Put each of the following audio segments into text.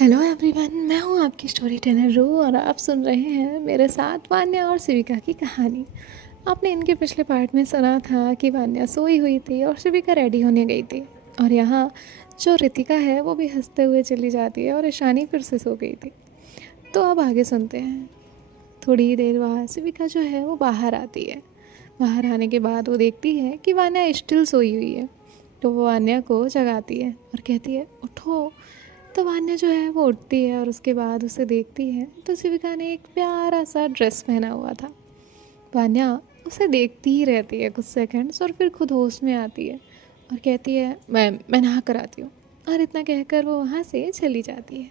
Hello everyone, मैं हूँ आपकी स्टोरी टेलर रू और आप सुन रहे हैं मेरे साथ वान्या और सिविका की कहानी। आपने इनके पिछले पार्ट में सुना था कि वान्या सोई हुई थी और सिविका रेडी होने गई थी, और यहाँ जो रितिका है वो भी हंसते हुए चली जाती है और ईशानी फिर से सो गई थी। तो अब आगे सुनते हैं। थोड़ी ही देर बाद सिविका जो है वो बाहर आती है। बाहर आने के बाद वो देखती है कि वान्या स्टिल सोई हुई है। तो वो वान्या को जगाती है और कहती है, उठो। तो वान्या जो है वो उठती है और उसके बाद उसे देखती है तो शिविका ने एक प्यारा सा ड्रेस पहना हुआ था। वान्या उसे देखती ही रहती है कुछ सेकंड्स और फिर खुद होश में आती है और कहती है, मैं नहा कर आती हूँ। और इतना कहकर वो वहाँ से चली जाती है।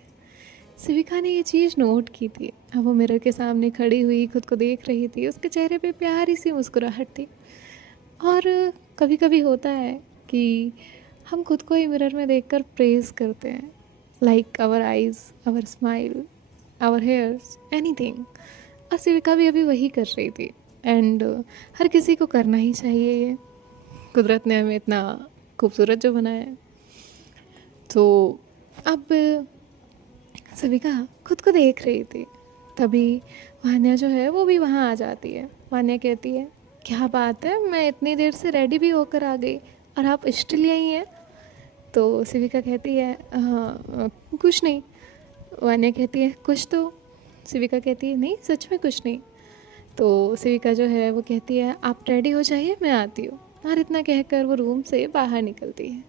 शिविका ने ये चीज़ नोट की थी। अब वो मिरर के सामने खड़ी हुई खुद को देख रही थी। उसके चेहरे पे प्यारी सी मुस्कुराहट थी। और कभी कभी होता है कि हम खुद को ही मिरर में देखकर प्रेज़ करते हैं, like our eyes, our smile, our hairs, anything. और सिविका भी अभी वही कर रही थी। एंड हर किसी को करना ही चाहिए ये। कुदरत ने हमें इतना खूबसूरत जो बनाया है। तो अब सिविका खुद को देख रही थी। तभी वान्या जो है वो भी वहाँ आ जाती है। वान्या कहती है, क्या बात है, मैं इतनी देर से रेडी भी होकर आ गई और आप स्टिल यहीं हैं। तो सिविका कहती है, हाँ कुछ नहीं। वान्या कहती है, कुछ तो। सिविका कहती है, नहीं सच में कुछ नहीं। तो सिविका जो है वो कहती है, आप रेडी हो जाइए, मैं आती हूँ। और इतना कहकर वो रूम से बाहर निकलती है।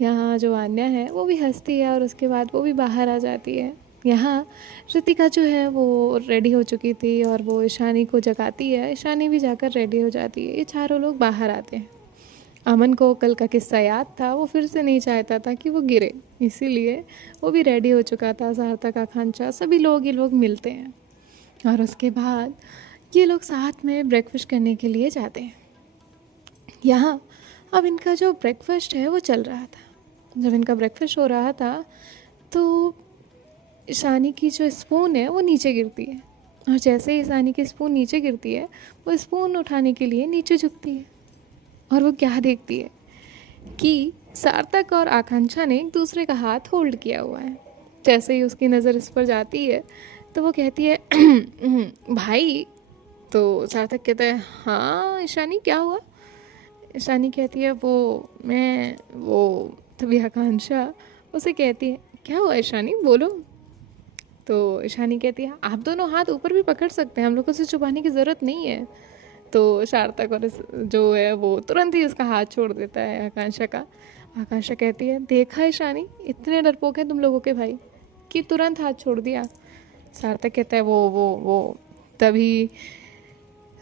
यहाँ जो वान्या है वो भी हंसती है और उसके बाद वो भी बाहर आ जाती है। यहाँ रितिका जो है वो रेडी हो चुकी थी और वो ईशानी को जगाती है। ईशानी भी जाकर रेडी हो जाती है। ये चारों लोग बाहर आते हैं। अमन को कल का किस्सा याद था। वो फिर से नहीं चाहता था कि वो गिरे, इसीलिए वो भी रेडी हो चुका था। सार्थक, आकांक्षा, सभी लोग ये लोग मिलते हैं और उसके बाद ये लोग साथ में ब्रेकफास्ट करने के लिए जाते हैं। यहाँ अब इनका जो ब्रेकफास्ट है वो चल रहा था। जब इनका ब्रेकफास्ट हो रहा था तो ईशानी की जो स्पून है वो नीचे गिरती है। और जैसे ही ईशानी की स्पून नीचे गिरती है, वो स्पून उठाने के लिए नीचे झुकती है। और वो क्या देखती है कि सार्थक और आकांक्षा ने एक दूसरे का हाथ होल्ड किया हुआ है। जैसे ही उसकी नज़र इस पर जाती है तो वो कहती है, भाई। तो सार्थक कहता है, हाँ ईशानी क्या हुआ। ईशानी कहती है, वो तभी आकांक्षा उसे कहती है, क्या हुआ ईशानी, बोलो। तो ईशानी कहती है, आप दोनों हाथ ऊपर भी पकड़ सकते हैं, हम लोगों से छुपाने की ज़रूरत नहीं है। तो सार्थक और जो है वो तुरंत ही उसका हाथ छोड़ देता है आकांक्षा का। आकांक्षा कहती है, देखा ईशानी, इतने डरपोक हैं तुम लोगों के भाई कि तुरंत हाथ छोड़ दिया। सार्थक कहता है, वो तभी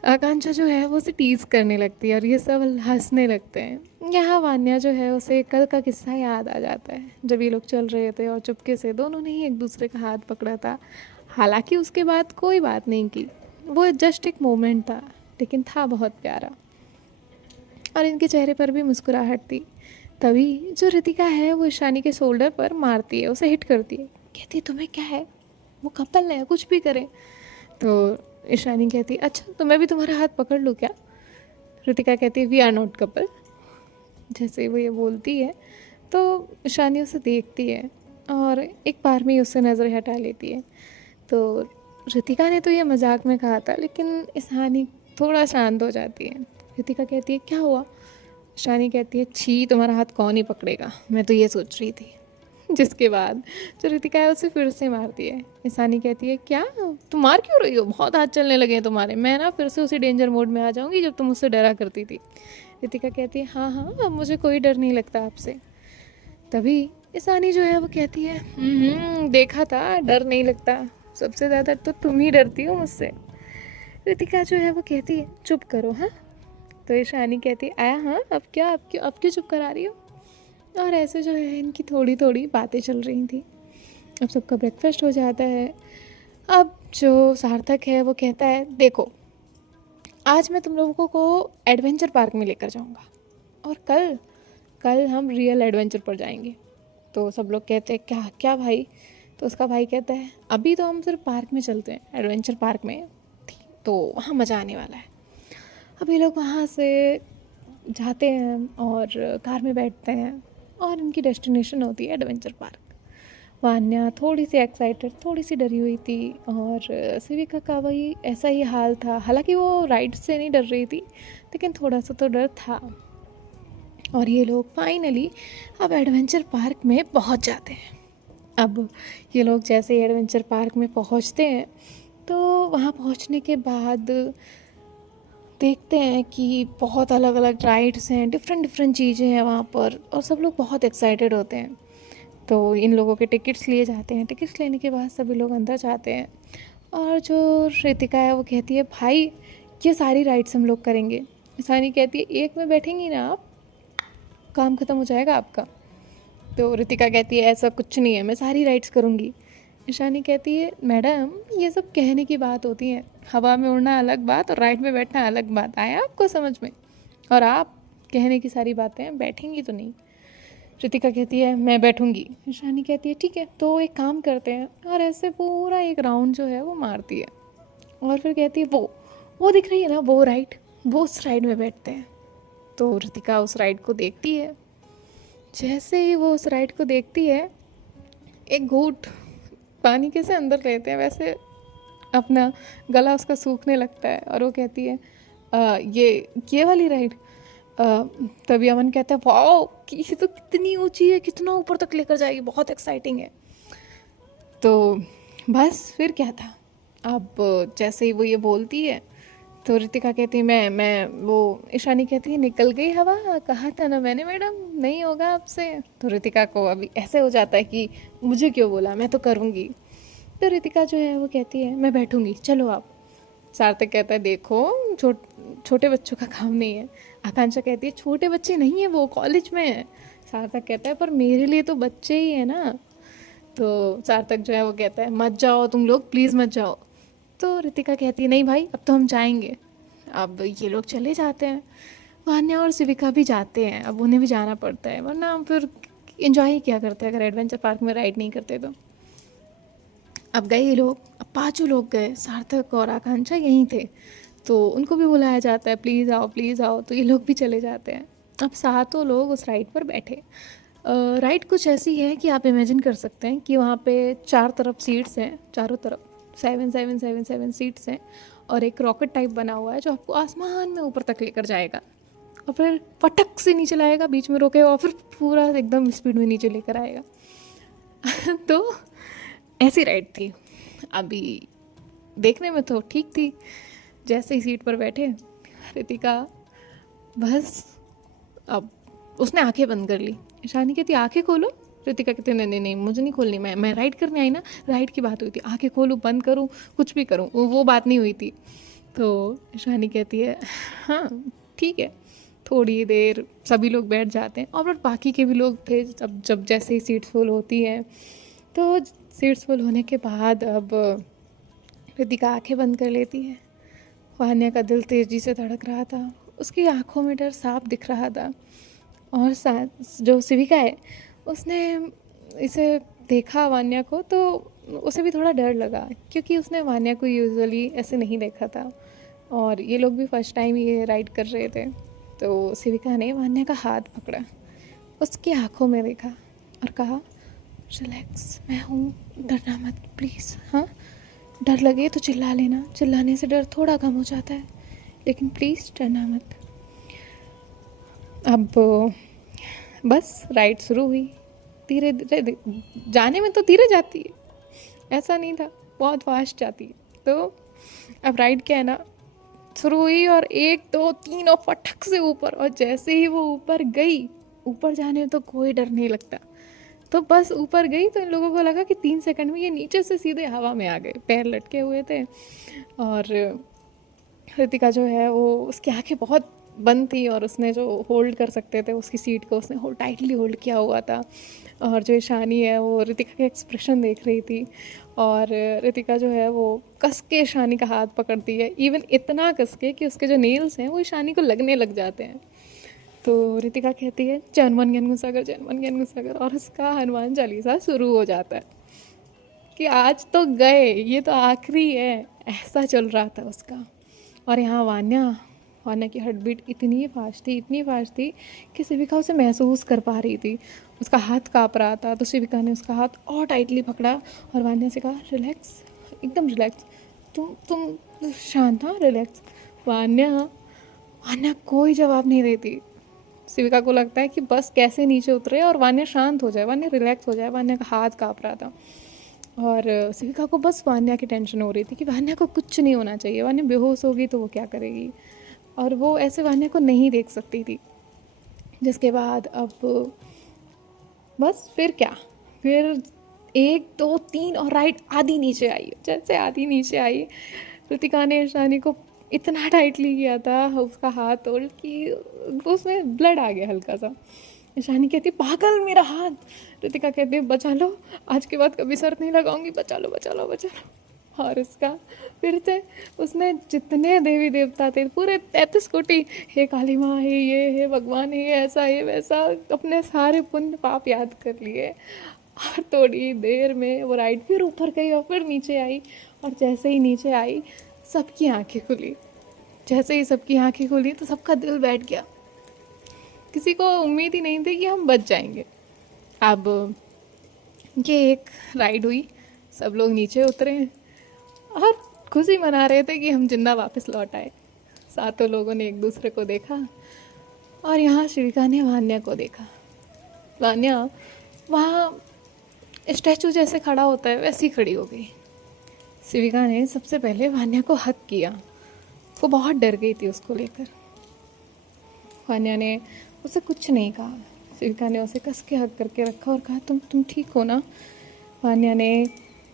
आकांक्षा जो है वो उसे टीज करने लगती है और ये सब हंसने लगते हैं। यहाँ वान्या जो है उसे कल का किस्सा याद आ जाता है, जब ये लोग चल रहे थे और चुपके से दोनों ने ही एक दूसरे का हाथ पकड़ा था। हालांकि उसके बाद कोई बात नहीं की, वो जस्ट एक मोमेंट था, लेकिन था बहुत प्यारा और इनके चेहरे पर भी मुस्कुराहट थी। तभी जो रितिका है वो ईशानी के शोल्डर पर मारती है, उसे हिट करती है। कहती है, तुम्हें क्या है, वो कपल है, कुछ भी करें। तो ईशानी कहती है, अच्छा तो मैं भी तुम्हारा हाथ पकड़ लूँ क्या। रितिका कहती है, वी आर नॉट कपल। जैसे वो ये बोलती है तो ईशानी उसे देखती है और एक बार में ही उससे नज़र हटा लेती है। तो रितिका ने तो ये मजाक में कहा था, लेकिन ईशानी थोड़ा शांत हो जाती है। रितिका कहती है, क्या हुआ। ईशानी कहती है, छी तुम्हारा हाथ कौन ही पकड़ेगा, मैं तो ये सोच रही थी। जिसके बाद जो रितिका है उसे फिर से मारती है। ईशानी कहती है, क्या तुम मार क्यों रही हो, बहुत हाथ चलने लगे हैं तुम्हारे, मैं ना फिर से उसी डेंजर मोड में आ जाऊंगी जब तुम मुझसे डरा करती थी। रितिका कहती है, हाँ हाँ अब मुझे कोई डर नहीं लगता आपसे। तभी ईशानी जो है वो कहती है, देखा था डर नहीं लगता, सबसे ज़्यादा तो तुम ही डरती हो मुझसे। रितिका जो है वो कहती है, चुप करो हाँ। तो ईशानी कहती है, आया हाँ, अब क्यों चुप करा रही हो। और ऐसे जो है इनकी थोड़ी थोड़ी बातें चल रही थी। अब सबका ब्रेकफास्ट हो जाता है। अब जो सार्थक है वो कहता है, देखो आज मैं तुम लोगों को एडवेंचर पार्क में लेकर जाऊंगा और कल कल हम रियल एडवेंचर पर जाएंगे। तो सब लोग कहते हैं, क्या क्या भाई। तो उसका भाई कहता है, अभी तो हम सिर्फ पार्क में चलते हैं, एडवेंचर पार्क में तो वहाँ मज़ा आने वाला है। अब ये लोग वहाँ से जाते हैं और कार में बैठते हैं और इनकी डेस्टिनेशन होती है एडवेंचर पार्क। वान्या थोड़ी सी एक्साइटेड, थोड़ी सी डरी हुई थी, और सिविका का वही ऐसा ही हाल था। हालांकि वो राइड से नहीं डर रही थी, लेकिन थोड़ा सा तो डर था। और ये लोग फाइनली अब एडवेंचर पार्क में पहुंच जाते हैं। अब ये लोग जैसे ही एडवेंचर पार्क में पहुंचते हैं, तो वहाँ पहुंचने के बाद देखते हैं कि बहुत अलग अलग राइड्स हैं, डिफरेंट डिफरेंट चीज़ें हैं वहाँ पर, और सब लोग बहुत एक्साइटेड होते हैं। तो इन लोगों के टिकट्स लिए जाते हैं। टिकट्स लेने के बाद सभी लोग अंदर जाते हैं, और जो रितिका है वो कहती है, भाई ये सारी राइड्स हम लोग करेंगे। ईशानी कहती है, एक में बैठेंगी ना आप, काम ख़त्म हो जाएगा आपका। तो रितिका कहती है, ऐसा कुछ नहीं है, मैं सारी राइड्स करूँगी। ईशानी कहती है, मैडम ये सब कहने की बात होती है, हवा में उड़ना अलग बात और राइड में बैठना अलग बात, आया आपको समझ में? और आप कहने की सारी बातें, बैठेंगी तो नहीं। रितिका कहती है, मैं बैठूंगी। ईशानी कहती है, ठीक है तो एक काम करते हैं, और ऐसे पूरा एक राउंड जो है वो मारती है, और फिर कहती है, वो दिख रही है ना वो राइड, वो उस राइड में बैठते हैं। तो रितिका उस राइड को देखती है। जैसे ही वो उस राइड को देखती है, एक घूंट पानी कैसे अंदर लेते हैं वैसे अपना गला उसका सूखने लगता है, और वो कहती है, ये वाली राइड। तभी अमन कहता है, वाओ कि ये तो कितनी ऊंची है, कितना ऊपर तक लेकर जाएगी, बहुत एक्साइटिंग है। तो बस फिर क्या था, अब जैसे ही वो ये बोलती है, तो रितिका कहती है, मैं वो ईशानी कहती है, निकल गई हवा, कहा था ना मैंने मैडम, नहीं होगा आपसे। तो रितिका को अभी ऐसे हो जाता है कि मुझे क्यों बोला, मैं तो करूँगी। तो रितिका जो है वो कहती है, मैं बैठूँगी, चलो आप। सार्थक कहता है, देखो छोटे बच्चों का काम नहीं है। आकांक्षा कहती है, छोटे बच्चे नहीं है, वो कॉलेज में है। सार्थक कहता है, पर मेरे लिए तो बच्चे ही है ना। तो सार्थक जो है वो कहता है, मत जाओ तुम लोग, प्लीज़ मत जाओ। तो रितिका कहती है, नहीं भाई अब तो हम जाएंगे। अब ये लोग चले जाते हैं, वान्या और सिविका भी जाते हैं, अब उन्हें भी जाना पड़ता है, वरना हम फिर इन्जॉय ही क्या करते हैं अगर एडवेंचर पार्क में राइड नहीं करते तो। अब गए ये लोग, अब पाँचों लोग गए, सार्थक और आकांक्षा यहीं थे, तो उनको भी बुलाया जाता है, प्लीज़ आओ प्लीज़ आओ, तो ये लोग भी चले जाते हैं। अब सातों लोग उस राइड पर बैठे। राइड कुछ ऐसी है कि आप इमेजिन कर सकते हैं कि वहाँ पे चार तरफ सीट्स हैं, चारों तरफ 7 सीट्स हैं, और एक रॉकेट टाइप बना हुआ है जो आपको आसमान में ऊपर तक लेकर जाएगा, और फिर फटक से नीचे लाएगा, बीच में रोकेगा, और फिर पूरा एकदम स्पीड में नीचे लेकर आएगा। तो ऐसी राइड थी। अभी देखने में तो ठीक थी, जैसे ही सीट पर बैठे रितिका, बस अब उसने आंखें बंद कर ली। ईशानी कहती, आंखें खोलो। रितिका कहती, नहीं नहीं नहीं मुझे नहीं खोलनी, मैं राइड करने आई ना, राइड की बात हुई थी, आंखें खोलूँ बंद करूँ कुछ भी करूँ, वो बात नहीं हुई थी। तो ईशानी कहती है, हाँ ठीक है। थोड़ी देर सभी लोग बैठ जाते हैं, और फिर बाकी के भी लोग थे, जब जैसे ही सीट्स फुल होती हैं, तो सीट्स फुल होने के बाद अब रितिका आंखें बंद कर लेती है। वान्या का दिल तेज़ी से धड़क रहा था, उसकी आंखों में डर साफ दिख रहा था, और साथ जो सिविका है उसने इसे देखा वान्या को, तो उसे भी थोड़ा डर लगा, क्योंकि उसने वान्या को यूजुअली ऐसे नहीं देखा था, और ये लोग भी फर्स्ट टाइम ये राइड कर रहे थे। तो सिविका ने वान्या का हाथ पकड़ा, उसकी आंखों में देखा और कहा, रिलैक्स, मैं हूँ, डरना मत प्लीज़। हाँ, डर लगे तो चिल्ला लेना, चिल्लाने से डर थोड़ा कम हो जाता है, लेकिन प्लीज़ डरना मत। अब बस राइड शुरू हुई। धीरे धीरे जाने में तो धीरे जाती है, ऐसा नहीं था, बहुत फास्ट जाती है। तो अब राइड क्या है ना, शुरू हुई, और 1 2 3 और फटक से ऊपर, और जैसे ही वो ऊपर गई, ऊपर जाने में तो कोई डर नहीं लगता, तो बस ऊपर गई तो इन लोगों को लगा कि 3 सेकंड में ये नीचे से सीधे हवा में आ गए, पैर लटके हुए थे। और रितिका जो है वो, उसकी आंखें बहुत बंद थी, और उसने जो होल्ड कर सकते थे उसकी सीट को, उसने टाइटली होल्ड किया हुआ था। और जो ईशानी है वो रितिका के एक्सप्रेशन देख रही थी, और रितिका जो है वो कस के ईशानी का हाथ पकड़ती है, इवन इतना कस के कि उसके जो नेल्स हैं वो ईशानी को लगने लग जाते हैं। तो रितिका कहती है, जनमन ज्ञान गुस्सा कर, और उसका हनुमान चालीसा शुरू हो जाता है कि आज तो गए, ये तो आखिरी है, ऐसा चल रहा था उसका। और यहाँ वान्या वान्या की हार्ट बीट इतनी फास्ट थी कि शिविका उसे महसूस कर पा रही थी। उसका हाथ काँप रहा था, तो शिविका ने उसका हाथ और टाइटली पकड़ा और वान्या से कहा, रिलैक्स, एकदम रिलैक्स, तुम शांत, हाँ, रिलैक्स। वान्या वान्या कोई जवाब नहीं देती। शिविका को लगता है कि बस कैसे नीचे उतरे और वान्या शांत हो जाए, वान्या रिलैक्स हो जाए। वान्या का हाथ काँप रहा था और शिविका को बस वान्या की टेंशन हो रही थी कि वान्या को कुछ नहीं होना चाहिए, वान्या बेहोश होगी तो वो क्या करेगी, और वो ऐसे वान्या को नहीं देख सकती थी। जिसके बाद अब बस फिर क्या, फिर 1 2 3 और राइट आधी नीचे आई। जैसे आधी नीचे आई, ऋतिका ने ईशानी को इतना टाइटली किया था उसका हाथ, और कि उसमें ब्लड आ गया हल्का सा। ईशानी कहती, पागल, मेरा हाथ। ऋतिका कहती है, बचा लो, आज के बाद कभी शर्त नहीं लगाऊंगी, बचा लो बचा लो बचा लो। और उसका फिर से उसने जितने देवी देवता थे पूरे 33 कोटि, हे काली माँ, हे भगवान, हे ऐसा हे वैसा, अपने सारे पुण्य पाप याद कर लिए। और थोड़ी देर में वो राइड फिर ऊपर गई और फिर नीचे आई। और जैसे ही नीचे आई, सबकी आंखें खुली। जैसे ही सबकी आंखें खुली तो सबका दिल बैठ गया। किसी को उम्मीद ही नहीं थी कि हम बच जाएंगे। अब ये एक राइड हुई, सब लोग नीचे उतरे और खुशी मना रहे थे कि हम जिंदा वापस लौट आए। सातों लोगों ने एक दूसरे को देखा और यहाँ शिविका ने वान्या को देखा। वान्या वहाँ स्टैचू जैसे खड़ा होता है वैसी खड़ी हो गई। शिविका ने सबसे पहले वान्या को हक किया। वो बहुत डर गई थी उसको लेकर। वान्या ने उसे कुछ नहीं कहा। शिविका ने उसे कस के हक करके रखा और कहा, तुम ठीक हो ना। वान्या ने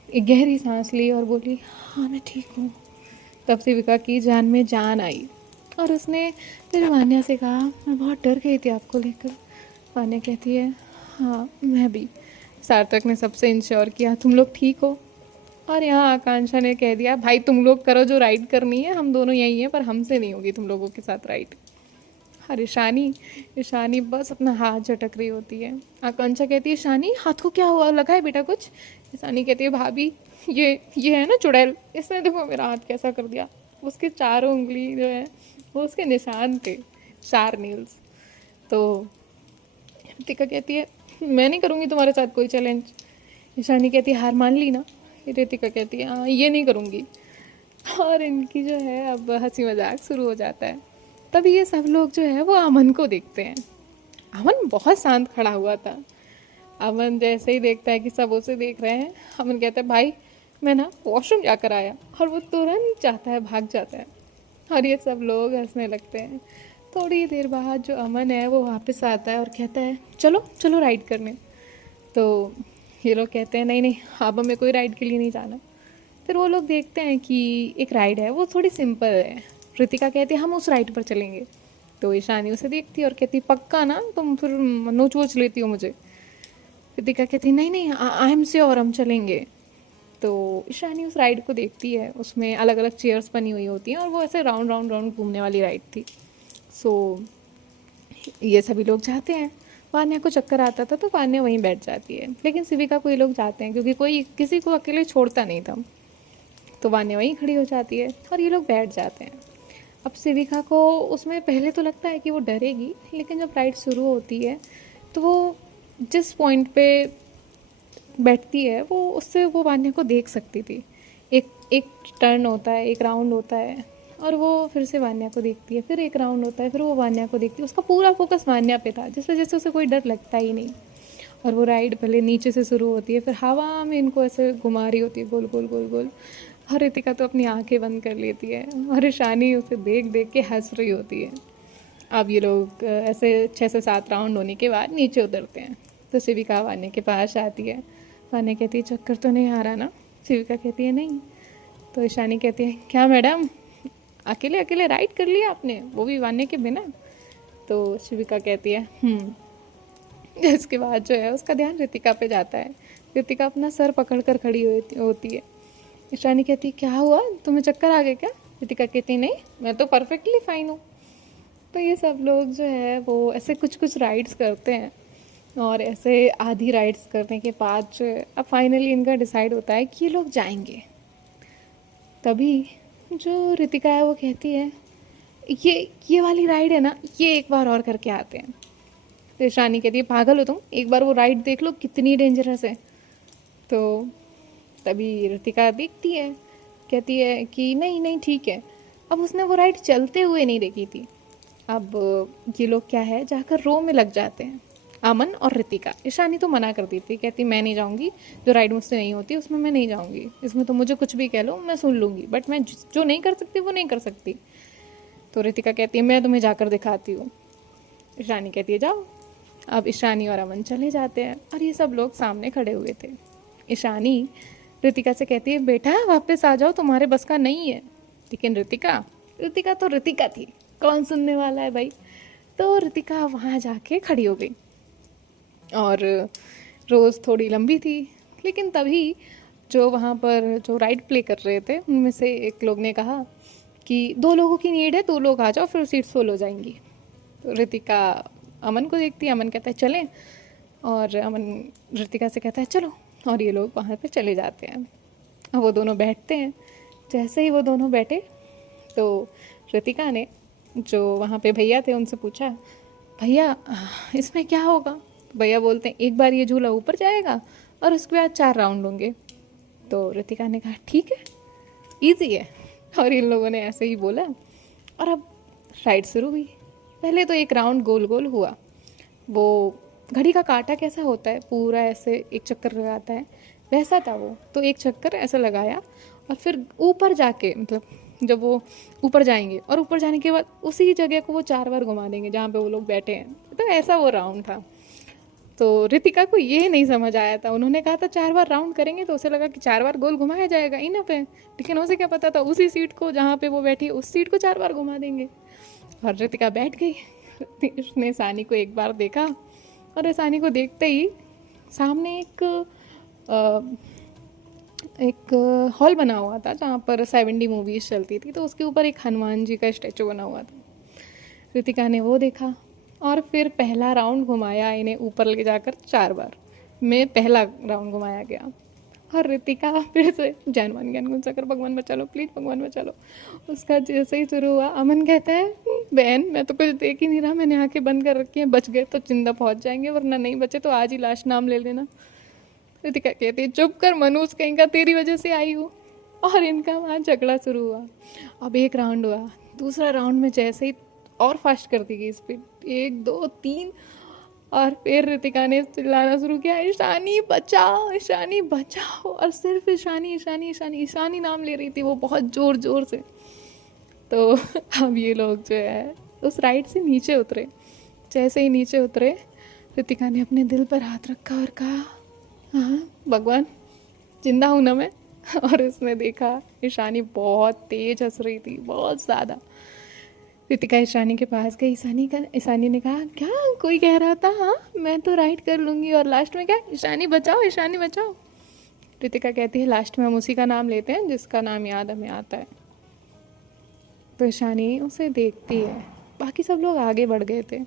एक गहरी सांस ली और बोली, हाँ मैं ठीक हूँ। तब शिविका की जान में जान आई और उसने फिर वान्या से कहा, मैं बहुत डर गई थी आपको लेकर। वान्या कहती है, हाँ मैं भी। सार्थक ने सबसे इंश्योर किया, तुम लोग ठीक हो। और यहाँ आकांक्षा ने कह दिया, भाई तुम लोग करो जो राइड करनी है, हम दोनों यहीं हैं, पर हमसे नहीं होगी तुम लोगों के साथ राइड। और ईशानी ईशानी बस अपना हाथ झटक रही होती है। आकांक्षा कहती है, ईशानी हाथ को क्या हुआ, लगा है बेटा कुछ? ईशानी कहती है, भाभी ये है ना चुड़ैल, इसने देखो मेरा हाथ कैसा कर दिया। उसके चारों उंगली जो है वो उसके निशान थे, 4 नील्स। तो ऋतिका कहती है, मैं नहीं करूँगी तुम्हारे साथ कोई चैलेंज। ईशानी कहती है, हार मान ली ना? ऋतिका कहती है, हाँ ये नहीं करूँगी। और इनकी जो है अब हंसी मजाक शुरू हो जाता है। तब ये सब लोग जो है वो अमन को देखते हैं। अमन बहुत शांत खड़ा हुआ था। अमन जैसे ही देखता है कि सब उसे देख रहे हैं, अमन कहता है, भाई मैं ना वॉशरूम जाकर आया। और वो तुरंत जाता है, भाग जाता है। और ये सब लोग हंसने लगते हैं। थोड़ी देर बाद जो अमन है वो वापस आता है और कहता है, चलो चलो राइड करने। तो ये लोग कहते हैं, नहीं नहीं, अब हमें कोई राइड के लिए नहीं जाना। फिर वो लोग देखते हैं कि एक राइड है, वो थोड़ी सिंपल है। ऋतिका कहती है, हम उस राइड पर चलेंगे। तो ईशानी उसे देखती है और कहती, पक्का ना, तुम फिर नोच वोच लेती हो मुझे। ऋतिका कहती, नहीं नहीं, आई एम श्योर, हम चलेंगे। तो ईशानी उस राइड को देखती है। उसमें अलग अलग चेयर्स बनी हुई होती हैं और वो ऐसे राउंड राउंड राउंड घूमने वाली राइड थी। सो ये सभी लोग जाते हैं। वान्या को चक्कर आता था तो वान्या वहीं बैठ जाती है, लेकिन शिविका को ये लोग जाते हैं क्योंकि कोई किसी को अकेले छोड़ता नहीं था। तो वान्या वहीं खड़ी हो जाती है और ये लोग बैठ जाते हैं। अब शिविका को उसमें पहले तो लगता है कि वो डरेगी, लेकिन जब राइड शुरू होती है तो वो जिस पॉइंट पे बैठती है वो उससे वो वान्या को देख सकती थी। एक एक टर्न होता है, एक राउंड होता है और वो फिर से वान्या को देखती है, फिर एक राउंड होता है, फिर वो वान्या को देखती है। उसका पूरा फोकस वान्या पे था, जिस वजह से उसे कोई डर लगता ही नहीं। और वो राइड पहले नीचे से शुरू होती है, फिर हवा में इनको ऐसे घुमा रही होती है, गोल गोल गोल गोल। और ऋतिका तो अपनी आंखें बंद कर लेती है और ईशानी उसे देख देख के हंस रही होती है। अब ये लोग ऐसे 6 से 7 राउंड होने के बाद नीचे उतरते हैं। तो शिविका वान्या के पास आती है। वान्या कहती है, चक्कर तो नहीं आ रहा ना? शिविका कहती है, नहीं। तो ईशानी कहती है, क्या मैडम, अकेले अकेले राइड कर लिया आपने, वो भी वान्या के बिना? तो शिविका कहती है, इसके बाद जो है उसका ध्यान ऋतिका पे जाता है। ऋतिका अपना सर पकड़ कर खड़ी होती है। ईशानी कहती है, क्या हुआ, तुम्हें चक्कर आ गए क्या? ऋतिका कहती है, नहीं मैं तो परफेक्टली फाइन हूँ। तो ये सब लोग जो है वो ऐसे कुछ कुछ राइड्स करते हैं और ऐसे आधी राइड्स करने के बाद जो है अब फाइनली इनका डिसाइड होता है कि ये लोग जाएंगे। तभी जो ऋतिका है वो कहती है, ये वाली राइड है ना, ये एक बार और करके आते हैं। तो ईशानी कहती है पागल हो तुम, एक बार वो राइड देख लो कितनी डेंजरस है। तो तभी ऋतिका देखती है, कहती है कि नहीं नहीं ठीक है। अब उसने वो राइड चलते हुए नहीं देखी थी। अब ये लोग क्या है, जाकर रो में लग जाते हैं, अमन और ऋतिका। ईशानी तो मना कर दी थी, कहती मैं नहीं जाऊँगी, जो राइड मुझसे नहीं होती उसमें मैं नहीं जाऊँगी, इसमें तो मुझे कुछ भी कह लो मैं सुन लूँगी, बट मैं जो नहीं कर सकती वो नहीं कर सकती। तो ऋतिका कहती है मैं तुम्हें जाकर दिखाती हूँ। ईशानी कहती है जाओ। अब ईशानी और अमन चले जाते हैं और ये सब लोग सामने खड़े हुए थे। ईशानी ऋतिका से कहती है बेटा वापस आ जाओ, तुम्हारे बस का नहीं है। लेकिन ऋतिका ऋतिका तो ऋतिका थी, कौन सुनने वाला है भाई। तो ऋतिका वहाँ जाके खड़ी हो गई और रोज़ थोड़ी लंबी थी। लेकिन तभी जो वहाँ पर जो राइड प्ले कर रहे थे उनमें से एक लोग ने कहा कि 2 लोगों की नीड है, 2 लोग आ जाओ फिर सीट फुल हो जाएंगी। तो ऋतिका अमन को देखती है, अमन कहता है चलें, और अमन ऋतिका से कहता है चलो, और ये लोग वहाँ पे चले जाते हैं। अब वो दोनों बैठते हैं। जैसे ही वो दोनों बैठे तो ऋतिका ने जो वहाँ पे भैया थे उनसे पूछा भैया इसमें क्या होगा। तो भैया बोलते हैं एक बार ये झूला ऊपर जाएगा और उसके बाद 4 राउंड होंगे। तो ऋतिका ने कहा ठीक है, ईजी है। और इन लोगों ने ऐसे ही बोला और अब राइड शुरू हुई। पहले तो एक राउंड गोल गोल हुआ, वो घड़ी का कांटा कैसा होता है पूरा ऐसे एक चक्कर लगाता है, वैसा था वो। तो एक चक्कर ऐसा लगाया और फिर ऊपर जाके मतलब जब वो ऊपर जाएंगे और ऊपर जाने के बाद उसी जगह को वो 4 बार घुमा देंगे जहाँ पे वो लोग बैठे हैं। तो ऐसा वो राउंड था। तो ऋतिका को ये नहीं समझ आया था, उन्होंने कहा था 4 बार राउंड करेंगे, तो उसे लगा कि 4 बार गोल घुमाया जाएगा इनफ है। लेकिन उसे क्या पता था उसी सीट को जहाँ पे वो बैठी उस सीट को 4 बार घुमा देंगे। और ऋतिका बैठ गई। उसने सानी को एक बार देखा और सानी को देखते ही सामने एक हॉल बना हुआ था जहाँ पर 70 मूवीज़ चलती थी, तो उसके ऊपर एक हनुमान जी का स्टैचू बना हुआ था। ऋतिका ने वो देखा और फिर पहला राउंड घुमाया इन्हें ऊपर ले जाकर 4 बार। मैं पहला राउंड घुमाया गया और ऋतिका फिर से जय हनुमान ज्ञान गुण सागर भगवान बचा लो प्लीज़ भगवान बचा लो। उसका जैसे ही शुरू हुआ अमन कहता है बहन मैं तो कुछ देख ही नहीं रहा, मैंने आंखें बंद कर रखी हैं, बच गए तो जिंदा पहुंच जाएंगे वरना नहीं बचे तो आज ही लास्ट नाम ले लेना। ऋतिका कहती है चुप कर मनोज कहीं का, तेरी वजह से आई हूँ। और इनका वहाँ झगड़ा शुरू हुआ। अब एक राउंड हुआ, दूसरा राउंड में जैसे ही और फास्ट कर दी गई स्पीड, 1 2 3, और फिर ऋतिका ने चिल्लाना शुरू किया ईशानी बचाओ ईशानी बचाओ, और सिर्फ ईशानी ईशानी ईशानी ईशानी नाम ले रही थी वो बहुत ज़ोर ज़ोर से। तो अब ये लोग जो है उस राइड से नीचे उतरे। जैसे ही नीचे उतरे ऋतिका ने अपने दिल पर हाथ रखा और कहा हाँ भगवान जिंदा हूँ ना मैं। और उसने देखा ईशानी बहुत तेज हंस रही थी, बहुत ज़्यादा। ऋतिका ईशानी के पास गई, ईशानी ने कहा क्या कोई कह रहा था हाँ मैं तो राइड कर लूँगी, और लास्ट में क्या ईशानी बचाओ ईशानी बचाओ। ऋतिका कहती है लास्ट में हम उसी का नाम लेते हैं जिसका नाम याद हमें आता है। तो ईशानी उसे देखती है, बाकी सब लोग आगे बढ़ गए थे।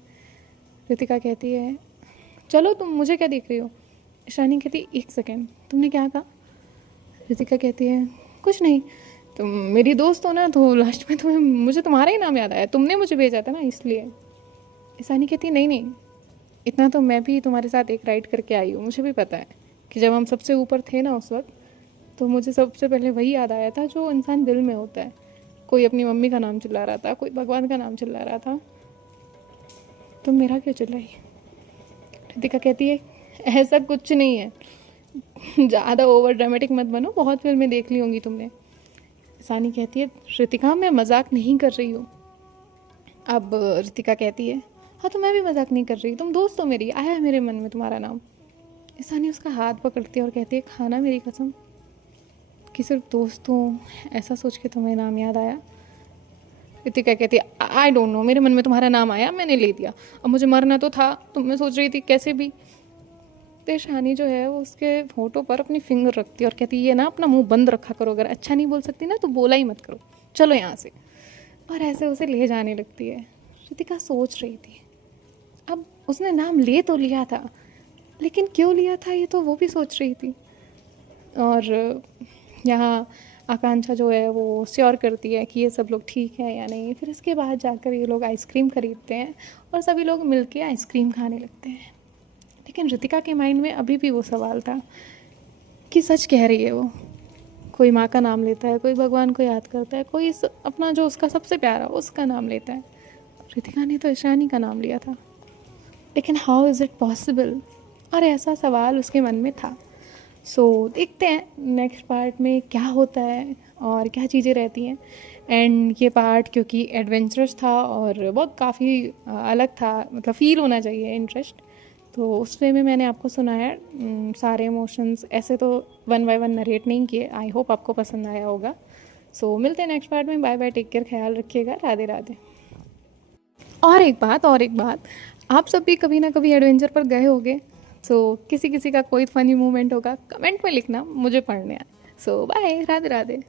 ऋतिका कहती है चलो तुम मुझे क्या देख रही हो। ईशानी कहती 1 सेकेंड तुमने क्या कहा। ऋतिका कहती है कुछ नहीं, तुम मेरी दोस्त हो ना तो लास्ट में तुम्हें मुझे तुम्हारा ही नाम याद आया, तुमने मुझे भेजा था ना इसलिए। ईशानी कहती है नहीं नहीं, इतना तो मैं भी तुम्हारे साथ एक राइड करके आई हूँ, मुझे भी पता है कि जब हम सबसे ऊपर थे ना उस वक्त तो मुझे सबसे पहले वही याद आया था जो इंसान दिल में होता है। कोई अपनी मम्मी का नाम चिल्ला रहा था, कोई भगवान का नाम चिल्ला रहा था, तुम मेरा क्यों चिल्लाई। ऋतिका कहती है ऐसा कुछ नहीं है, ज़्यादा ओवर ड्रामेटिक मत बनो, बहुत फिल्में देख ली होंगी तुमने। ईशानी कहती है ऋतिका मैं मजाक नहीं कर रही हूँ। अब ऋतिका कहती है हाँ तो मैं भी मजाक नहीं कर रही, तुम दोस्त हो मेरी, आया है मेरे मन में तुम्हारा नाम। ईशानी उसका हाथ पकड़ती है और कहती है खाना मेरी कसम कि सिर्फ दोस्त हो ऐसा सोच के तुम्हें नाम याद आया। ऋतिका कहती है आई डोंट नो, मेरे मन में तुम्हारा नाम आया मैंने ले दिया, अब मुझे मरना तो था तो मैं सोच रही थी कैसे भी। तो ईशानी जो है वो उसके फोटो पर अपनी फिंगर रखती है और कहती है ये ना अपना मुंह बंद रखा करो, अगर अच्छा नहीं बोल सकती ना तो बोला ही मत करो, चलो यहाँ से। और ऐसे उसे ले जाने लगती है। ऋतिका सोच रही थी अब उसने नाम ले तो लिया था लेकिन क्यों लिया था ये तो वो भी सोच रही थी। और यहाँ आकांक्षा जो है वो श्योर करती है कि ये सब लोग ठीक है या नहीं। फिर इसके बाद जाकर ये लोग आइसक्रीम ख़रीदते हैं और सभी लोग मिलके आइसक्रीम खाने लगते हैं। लेकिन रितिका के माइंड में अभी भी वो सवाल था कि सच कह रही है वो। कोई माँ का नाम लेता है, कोई भगवान को याद करता है, कोई अपना जो उसका सबसे प्यारा उसका नाम लेता है। रितिका ने तो ईशानी का नाम लिया था, लेकिन हाउ इज़ इट पॉसिबल? और ऐसा सवाल उसके मन में था। देखते हैं नेक्स्ट पार्ट में क्या होता है और क्या चीज़ें रहती हैं। एंड ये पार्ट क्योंकि एडवेंचरस था और बहुत काफ़ी अलग था, मतलब फ़ील होना चाहिए इंटरेस्ट, तो उस वे में मैंने आपको सुनाया। सारे इमोशंस ऐसे तो वन बाय वन नरेट नहीं किए। आई होप आपको पसंद आया होगा। मिलते हैं नेक्स्ट पार्ट में। बाय बाय, टेक केयर, ख्याल रखिएगा, राधे राधे। और एक बात, आप सब भी कभी ना कभी एडवेंचर पर गए होंगे। किसी किसी का कोई फ़नी मोमेंट होगा, कमेंट में लिखना, मुझे पढ़ने आए। बाय, राधे राधे।